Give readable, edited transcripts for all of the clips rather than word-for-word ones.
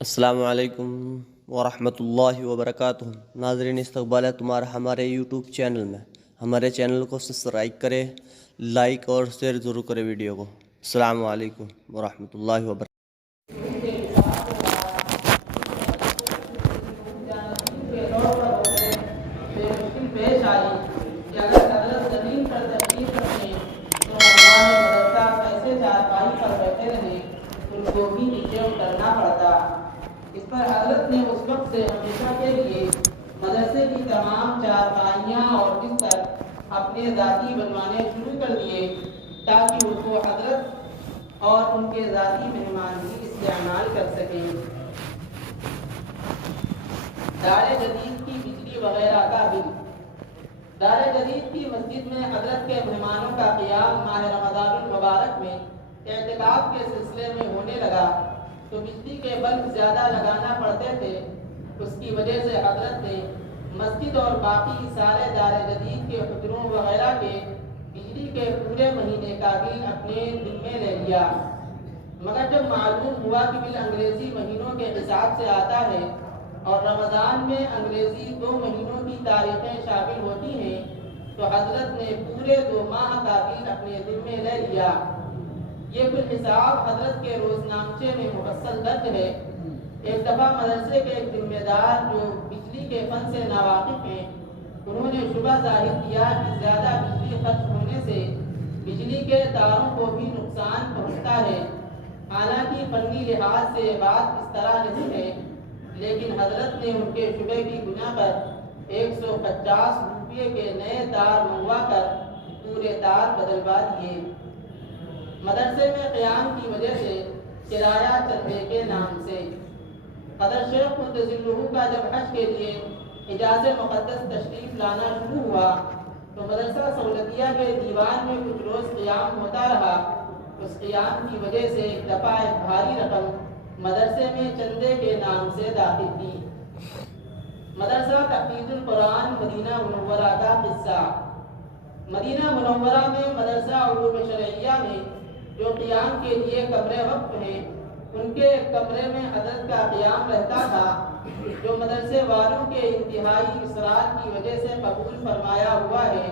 السلام علیکم ورحمۃ اللہ وبرکاتہ۔ ناظرین، استقبال ہے تمہارا ہمارے یوٹیوب چینل میں۔ ہمارے چینل کو سبسکرائب کرے، لائک اور شیئر ضرور کرے ویڈیو کو۔ السلام علیکم ورحمۃ اللہ وبرکاتہ۔ پیش آئی کہ اگر حضرت زمین پر تشریف رکھیں تو مہمان مدرسہ کیسے چارپائی پر بیٹھے رہے، ان کو بھی نیچے اترنا پڑتا۔ اس پر حضرت نے اس وقت سے ہمیشہ کے لیے مدرسے کی تمام چارپائیاں اور بستر اپنے ذاتی بنوانے شروع کر دیے تاکہ ان کو حضرت اور ان کے ذاتی مہمان بھی استعمال کر سکیں۔ دار جدید کی بجلی وغیرہ کا بل۔ دار جدید کی مسجد میں حضرت کے مہمانوں کا قیام ماہ رمضان المبارک میں اعتکاف کے سلسلے میں ہونے لگا تو بجلی کے بلب زیادہ لگانا پڑتے تھے۔ اس کی وجہ سے حضرت نے مسجد اور باقی سارے دار جدید کے حجروں وغیرہ کے بجلی کے پورے مہینے کا بل اپنے ذمے لے لیا، مگر جب معلوم ہوا کہ بل انگریزی مہینوں کے حساب سے آتا ہے اور رمضان میں انگریزی 2 مہینوں کی تاریخیں شامل ہوتی ہیں، تو حضرت نے پورے 2 ماہ کا بل اپنے ذمے لے لیا۔ یہ بالحساب حضرت کے روزنامچے میں مفصل درج ہے۔ ایک دفعہ مدرسے کے ایک ذمہ دار جو بجلی کے فن سے ناواقف ہیں، انہوں نے شبہ ظاہر کیا کہ زیادہ بجلی خرچ ہونے سے بجلی کے تاروں کو بھی نقصان پہنچتا ہے۔ حالانکہ فنی لحاظ سے یہ بات اس طرح نہیں ہے، لیکن حضرت نے ان کے شبہ کی بنا پر 150 روپے کے نئے تار منگوا کر پورے تار بدلوا دیے۔ مدرسے میں قیام کی وجہ سے کرایہ چندے کے نام سے۔ حضرت شیخ قدس سرہ کا جب حج کے لیے حجاز مقدس تشریف لانا شروع ہوا تو مدرسہ سہولتیہ کے دیوان میں کچھ روز قیام ہوتا رہا۔ اس قیام کی وجہ سے ایک دفعہ ایک بھاری رقم مدرسے میں چندے کے نام سے داخل تھی۔ مدرسہ تحفیظ القرآن مدینہ منورہ کا قصہ۔ مدینہ منورہ میں مدرسہ علوم شرعیہ میں جو قیام کے لیے کمرے وقف ہیں، ان کے ایک کمرے میں حضرت کا قیام رہتا تھا، جو مدرسے والوں کے انتہائی اصرار کی وجہ سے قبول فرمایا ہوا ہے۔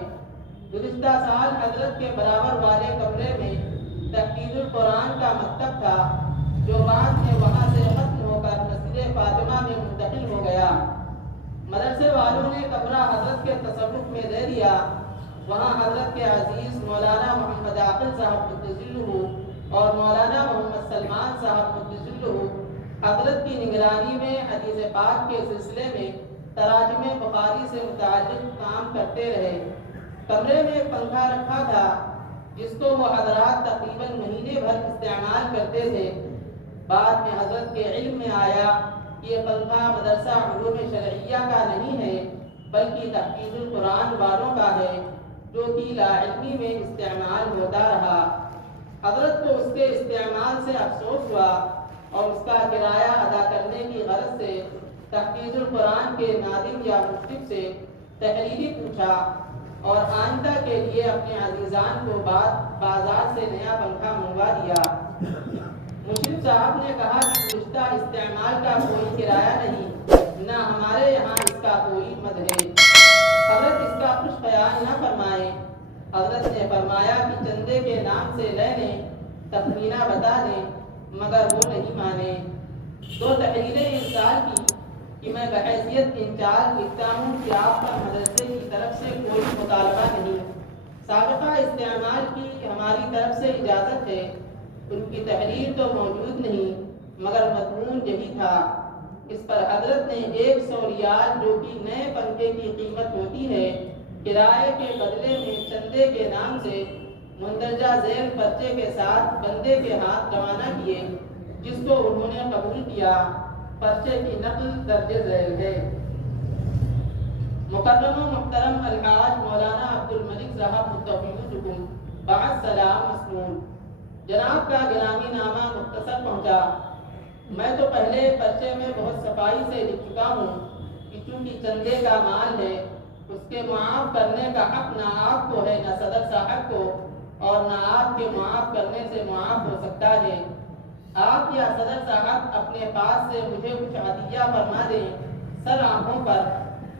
گزشتہ سال حضرت کے برابر والے کمرے میں تحفیظ القرآن کا مکتب تھا، جو بعد میں وہاں سے ختم ہو کر مسجد فاطمہ میں منتقل ہو گیا۔ مدرسے والوں نے کمرہ حضرت کے تصرف میں دے دیا۔ وہاں حضرت کے عزیز مولانا محمد عاقل صاحب قدس سرہ اور مولانا محمد سلمان صاحب قدس سرہ حضرت کی نگرانی میں حدیث پاک کے سلسلے میں تراجم بخاری سے متعلق کام کرتے رہے۔ کمرے میں ایک پنکھا رکھا تھا جس کو وہ حضرات تقریباً مہینے بھر استعمال کرتے تھے۔ بعد میں حضرت کے علم میں آیا کہ یہ پنکھا مدرسہ علوم شرعیہ کا نہیں ہے بلکہ تحفیظ القرآن والوں کا ہے، جو کہ لاعلمی میں استعمال ہوتا رہا۔ حضرت کو اس کے استعمال سے افسوس ہوا اور اس کا کرایہ ادا کرنے کی غرض سے تحفیظ القرآن کے ناظم یا مشرف سے تحریری پوچھا اور آئندہ کے لیے اپنے عزیزان کو بازار سے نیا پنکھا منگوا دیا۔ مشرف صاحب نے کہا کہ گزشتہ استعمال کا کوئی کرایہ نہیں، نہ ہمارے یہاں اس کا کوئی مد ہے، حضرت اس کا کچھ خیال نہ فرمائے۔ حضرت نے فرمایا کہ چندے کے نام سے لے لیں، تخمینہ بتا دیں، مگر وہ نہیں مانے۔ 2 تحریریں ارسال کی کہ میں بحیثیت انچارج لکھتا ہوں کہ آپ کا مدرسے کی طرف سے کوئی مطالبہ نہیں، سابقہ استعمال کی ہماری طرف سے اجازت ہے۔ ان کی تحریر تو موجود نہیں، مگر مضمون یہی تھا۔ اس پر حضرت نے 100 ریال، جو کہ نئے پنکھے کی قیمت ہوتی ہے، کرائے کے بدلے میں چندے کے نام سے مندرجہ ذیل پرچے کے ساتھ بندے کے ہاتھ روانہ کیے، جس کو انہوں نے قبول کیا۔ پرچے کی نقل درج ذیل ہے۔ مکرم و محترم الحاج مولانا عبد الملک صاحب متوفیقکم بعد سلام مسنون۔ جناب کا گرامی نامہ مختصر پہنچا۔ میں تو پہلے پرچے میں بہت صفائی سے لکھ چکا ہوں کہ چونکہ چندے کا مال ہے، اس کے معاف کرنے کا حق نہ آپ کو ہے نہ صدر صاحب کو، اور نہ آپ کے معاف کرنے سے معاف ہو سکتا ہے۔ آپ یا صدر صاحب اپنے پاس سے مجھے کچھ عطیہ فرما دیں سر آنکھوں پر،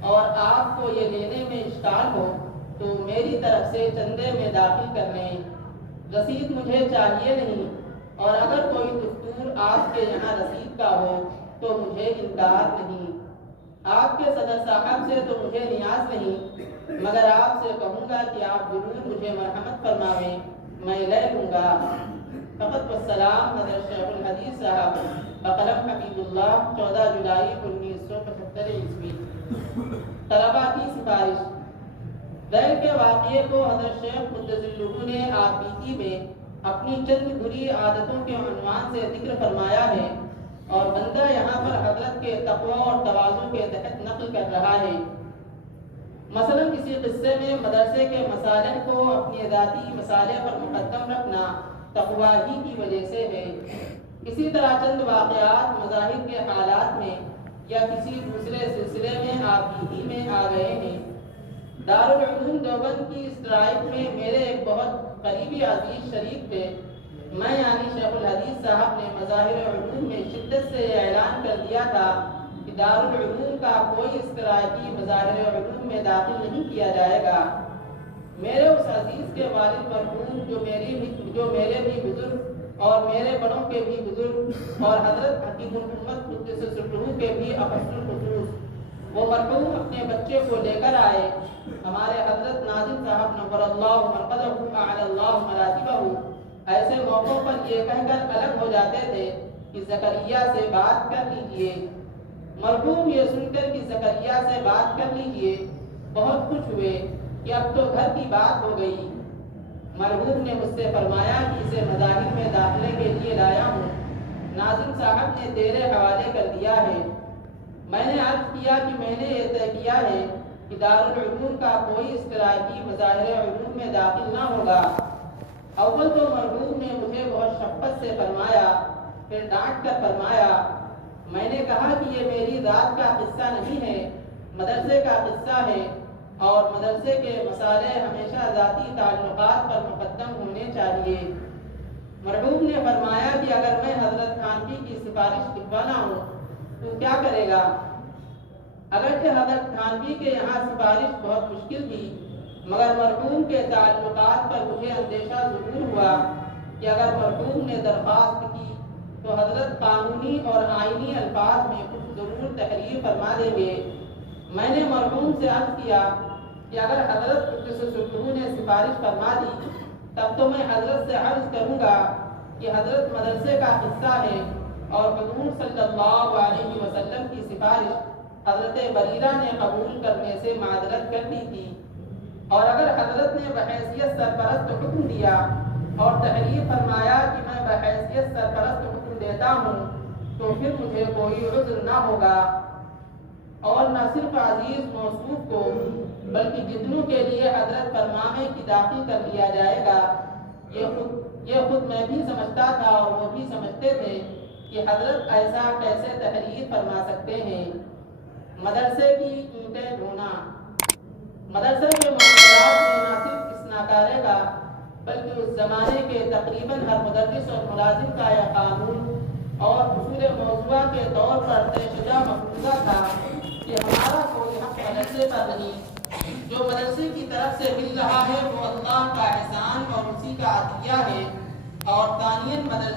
اور آپ کو یہ لینے میں اشکال ہو تو میری طرف سے چندے میں داخل کر لیں۔ رسید مجھے چاہیے نہیں، اور اگر کوئی دستور آپ کے یہاں رسید کا ہو تو مجھے انکار نہیں۔ آپ کے صدر صاحب سے تو مجھے نیاز نہیں، مگر آپ سے کہوں گا کہ آپ ضرور مجھے مرحمت فرمائیں، میں لے لوں گا۔ فقط والسلام حضرت شیخ الحدیث صاحب بقلم حبیب اللہ 14 جولائی 1975 عیسوی۔ طلباء کی سفارش: ریل کے واقعے کو حضرت شیخ قدس الروح نے آپ بیتی میں اپنی چند بری عادتوں کے عنوان سے ذکر فرمایا ہے، اور بندہ یہاں پر حضرت کے تقوی اور تواضع کے تحت نقل کر رہا ہے۔ مثلا کسی قصے میں مدرسے کے مصالح کو اپنی ذاتی مصالح پر مقدم رکھنا تقوی ہی کی وجہ سے ہے۔ اسی طرح چند واقعات مظاہر کے حالات میں یا کسی دوسرے سلسلے میں آپ ہی میں آ گئے ہیں۔ دارالعلوم دیوبند کی اسٹرائک میں میرے ایک بہت قریبی عزیز شریک تھے۔ میں یعنی شیخ الحدیث صاحب نے مظاہر علوم میں شدت سے اعلان کر دیا تھا کہ دارالعلوم کا کوئی اسٹرائکی مظاہر علوم میں داخل نہیں کیا جائے گا۔ میرے اس عزیز کے والد مرحوم جو میرے بھی بزرگ اور میرے بڑوں کے بھی بزرگ اور حضرت حکیم الامت قدس سرہ کے بھی اخص الخصوص، وہ مرحوم اپنے بچے کو لے کر آئے۔ ہمارے حضرت ناظم صاحب نور اللہ مرقدہ اعلی اللہ مراتبہ ایسے موقعوں پر یہ کہہ کر الگ ہو جاتے تھے کہ زکریا سے بات کر لیجئے۔ مرحوم یہ سن کر کہ زکریا سے بات کر لیجئے بہت خوش ہوئے کہ اب تو گھر کی بات ہو گئی۔ مرحوم نے مجھ سے فرمایا کہ اسے مظاہر میں داخلے کے لیے لایا ہوں، ناظم صاحب نے تیرے حوالے کر دیا ہے۔ میں نے عرض کیا کہ میں نے یہ طے کیا ہے کہ دارالعلوم کا کوئی اشتراکی مظاہر علوم میں داخل نہ ہوگا۔ اول تو مرحوم نے مجھے بہت شفقت سے فرمایا، پھر ڈانٹ کر فرمایا۔ میں نے کہا کہ یہ میری ذات کا قصہ نہیں ہے، مدرسے کا قصہ ہے، اور مدرسے کے مسائل ہمیشہ ذاتی تعلقات پر مقدم ہونے چاہیے۔ مرحوم نے فرمایا کہ اگر میں حضرت خانقی کی سفارش لکھوانا ہوں تو کیا کرے گا؟ اگرچہ حضرت خانقی کے یہاں سفارش بہت مشکل تھی، مگر مرحوم کے تعلقات پر مجھے اندیشہ ضرور ہوا کہ اگر مرحوم نے درخواست کی تو حضرت قانونی اور آئینی الفاظ میں کچھ ضرور تحریر فرما دیں گے۔ میں نے مرحوم سے عرض کیا کہ اگر حضرت قدس سرہ نے سفارش فرما دی تب تو میں حضرت سے عرض کروں گا کہ حضرت مدرسے کا قصہ ہے، اور حضور صلی اللہ علیہ وسلم کی سفارش حضرت بریرہ نے قبول کرنے سے معذرت کر دی تھی، اور اگر حضرت نے بحیثیت سرپرست حکم دیا اور تحریر فرمایا کہ میں بحیثیت سرپرست حکم دیتا ہوں تو پھر مجھے کوئی عذر نہ ہوگا، اور نہ صرف عزیز موصوف کو بلکہ جتنوں کے لیے حضرت فرمانے کی داخل کر لیا جائے گا۔ یہ خود میں بھی سمجھتا تھا اور وہ بھی سمجھتے تھے کہ حضرت ایسا کیسے تحریر فرما سکتے ہیں۔ مدرسے کی اینٹیں ڈھونا: مدرسے کے معاملات میں نہ صرف اس ناکارے کا بلکہ اس زمانے کے تقریباً ہر مدرس اور ملازم کا یہ قانون اور اصول موضوع کے طور پر طے شدہ مفروضہ تھا کہ ہمارا کوئی حق مدرسے پر نہیں، جو مدرسے کی طرف سے مل رہا ہے وہ اللہ کا احسان اور اسی کا عطیہ ہے، اور ثانیاً مدرسے